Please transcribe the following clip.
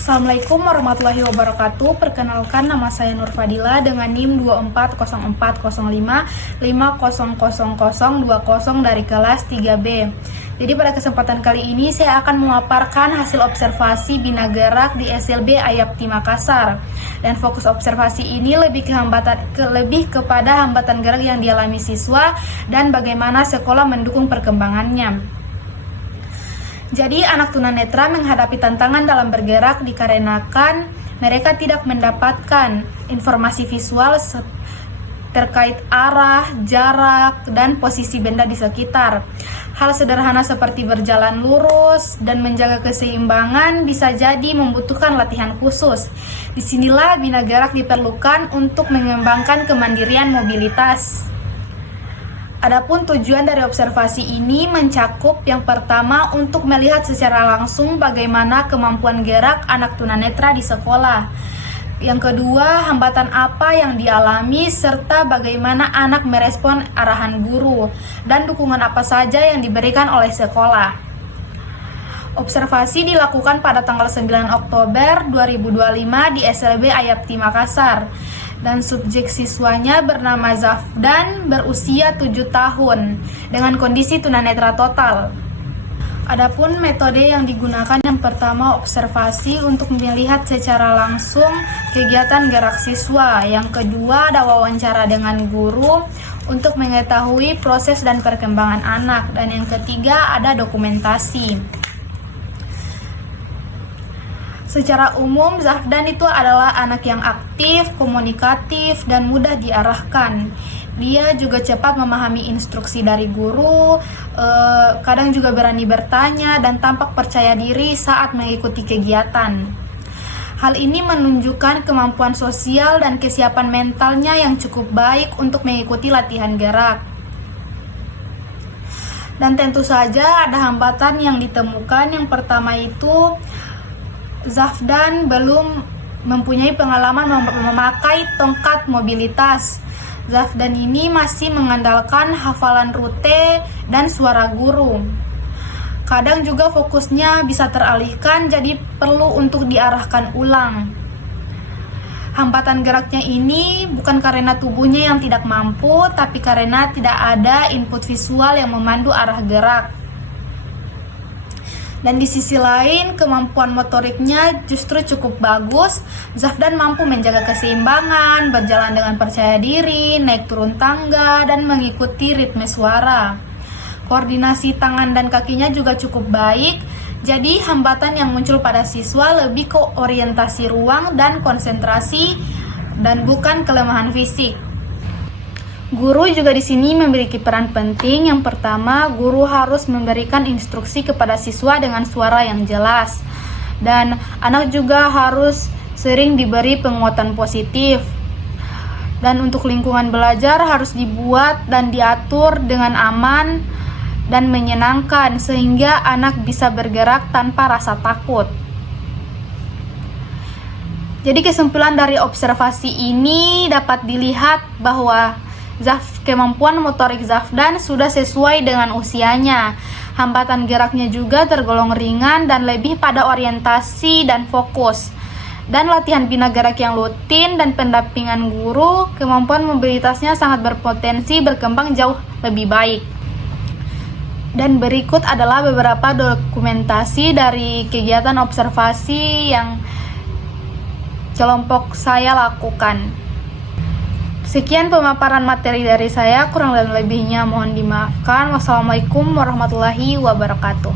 Assalamualaikum warahmatullahi wabarakatuh. Perkenalkan, nama saya Nur Fadila dengan NIM 240405500020 dari kelas 3B. Jadi pada kesempatan kali ini saya akan memaparkan hasil observasi Bina Gerak di SLB Ayapti Makassar. Dan fokus observasi ini lebih kepada hambatan gerak yang dialami siswa dan bagaimana sekolah mendukung perkembangannya. Jadi anak tunanetra menghadapi tantangan dalam bergerak dikarenakan mereka tidak mendapatkan informasi visual terkait arah, jarak, dan posisi benda di sekitar. Hal sederhana seperti berjalan lurus dan menjaga keseimbangan bisa jadi membutuhkan latihan khusus. Disinilah Bina Gerak diperlukan untuk mengembangkan kemandirian mobilitas. Adapun tujuan dari observasi ini mencakup yang pertama untuk melihat secara langsung bagaimana kemampuan gerak anak tunanetra di sekolah. Yang kedua, hambatan apa yang dialami serta bagaimana anak merespon arahan guru dan dukungan apa saja yang diberikan oleh sekolah. Observasi dilakukan pada tanggal 9 Oktober 2025 di SLB Ayapti Makassar. Dan subjek siswanya bernama Zafdan, berusia 7 tahun, dengan kondisi tunanetra total. Adapun metode yang digunakan yang pertama observasi untuk melihat secara langsung kegiatan gerak siswa. Yang kedua ada wawancara dengan guru untuk mengetahui proses dan perkembangan anak. Dan yang ketiga ada dokumentasi. Secara umum, Zafdan itu adalah anak yang aktif, komunikatif, dan mudah diarahkan. Dia juga cepat memahami instruksi dari guru, kadang juga berani bertanya, dan tampak percaya diri saat mengikuti kegiatan. Hal ini menunjukkan kemampuan sosial dan kesiapan mentalnya yang cukup baik untuk mengikuti latihan gerak. Dan tentu saja ada hambatan yang ditemukan. Yang pertama itu Zafdan belum mempunyai pengalaman memakai tongkat mobilitas. Zafdan ini masih mengandalkan hafalan rute dan suara guru. Kadang juga fokusnya bisa teralihkan, jadi perlu untuk diarahkan ulang. Hambatan geraknya ini bukan karena tubuhnya yang tidak mampu, tapi karena tidak ada input visual yang memandu arah gerak. Dan di sisi lain, kemampuan motoriknya justru cukup bagus. Zafdan mampu menjaga keseimbangan, berjalan dengan percaya diri, naik turun tangga, dan mengikuti ritme suara. Koordinasi tangan dan kakinya juga cukup baik. Jadi hambatan yang muncul pada siswa lebih ke orientasi ruang dan konsentrasi, dan bukan kelemahan fisik. Guru juga di sini memiliki peran penting. Yang pertama, guru harus memberikan instruksi kepada siswa dengan suara yang jelas. Dan anak juga harus sering diberi penguatan positif. Dan untuk lingkungan belajar harus dibuat dan diatur dengan aman dan menyenangkan sehingga anak bisa bergerak tanpa rasa takut. Jadi kesimpulan dari observasi ini dapat dilihat bahwa kemampuan motorik Zafdan sudah sesuai dengan usianya. Hambatan geraknya juga tergolong ringan dan lebih pada orientasi dan fokus. Dan latihan bina gerak yang rutin dan pendampingan guru, kemampuan mobilitasnya sangat berpotensi berkembang jauh lebih baik. Dan berikut adalah beberapa dokumentasi dari kegiatan observasi yang kelompok saya lakukan. Sekian pemaparan materi dari saya, kurang dan lebihnya mohon dimaafkan. Wassalamualaikum warahmatullahi wabarakatuh.